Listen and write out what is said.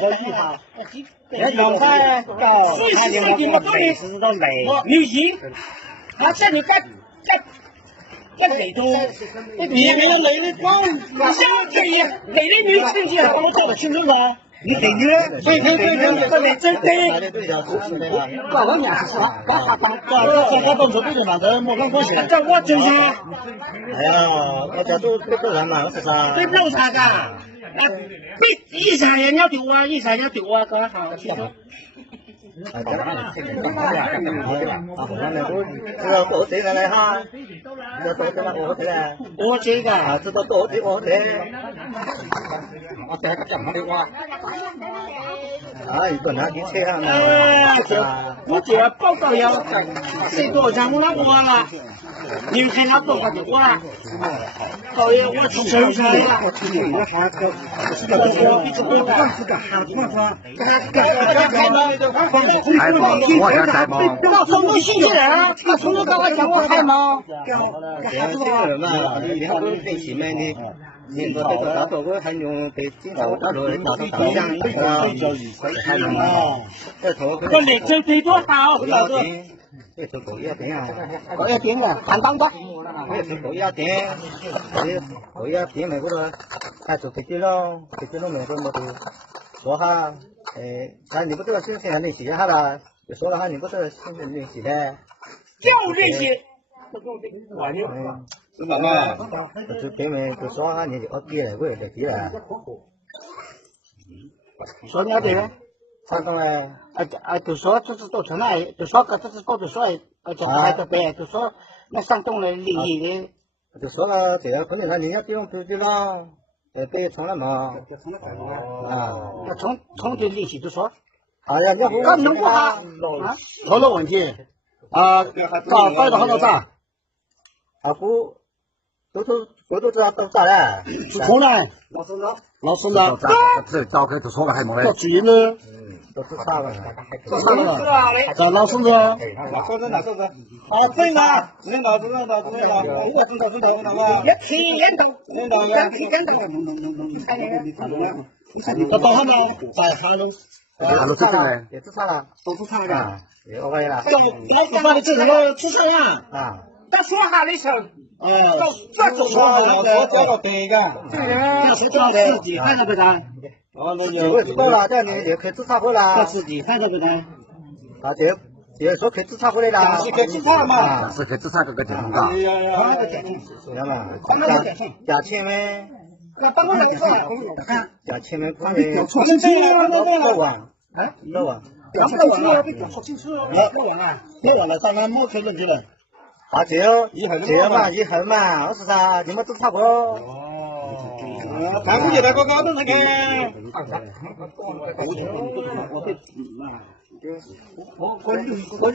我依他，人用他搞，他用我对是到累，你行，他在你干累中，你们累的光，你像这一累的女成绩还我搞得清楚吗？你给女人，对，这里真对，搞我面是吧？搞动手对的嘛，这没干关系。这我真是，哎呀，我家都这个人嘛，是啥？对不啥个？啊，一啥人要丢啊，一啥人丢啊，搞好清楚。啊，这个这个好呀，好呀，啊，我们都知道多这个嘞哈，知道多这个我这个，我这个啊，知道多这我这，我这个讲的话，啊，一个拿去车上了，我这报告要谁多长我我了，你们看他报告就我了，导演我去收拾了，我去你那啥个，我忘记个啥地方说，开门，开门，我想开门。老从头信息人，他从头跟我讲我开门。这个人嘛，你两个在前面的。你说这个打手我还用得经常打手人打手打样啊，还能啊，这头我脸真最多好，老哥。这头狗要点啊，狗要点啊，看当的。这头狗要点，狗要点美国的，还做飞机咯，飞机咯美国没得说哈，咱你不这个新鲜练习哈啦，就说了哈，你不这个新鲜练习的，就练习。是妈妈，就给们就说哈，你就别来，我也来别来。说你对呗？啥东西？就说这是做成了，就说个这是做就说，这还得呗，就说那上动了利益的。就说了，这个可能人家地方不知道，被冲了嘛。那从这利息就说。哎呀，要不那能不好？好多问题啊，搞得好多啥？啊不，都知道都咋嘞？是空嘞。老师呢？这招开就说了还没嘞。到几呢？都是啥了？这啥了？这老师呢？老师呢？老师呢？啊，对了，领导，我也提领导，这到他们在哈喽，哈喽，这个也吃啥了？都吃啥了？也 OK 了。我把你这个吃啥了？啊。他说哈的时候，这走说我这个第一个，他是叫自己看到不看？我知道了，这你也可以自查回来。他自己看到不看？啊，这说可以自查回来了，是可以自查嘛？是可以自查个检查的。知道吗？加钱呗。那帮我来做。加钱呗，帮你。多万？啊？多万？多万啊！多万了，咱们没开问题了。啊，这嘛，以后嘛，我是啥，你们都差不多。咱估计那个高都那个。我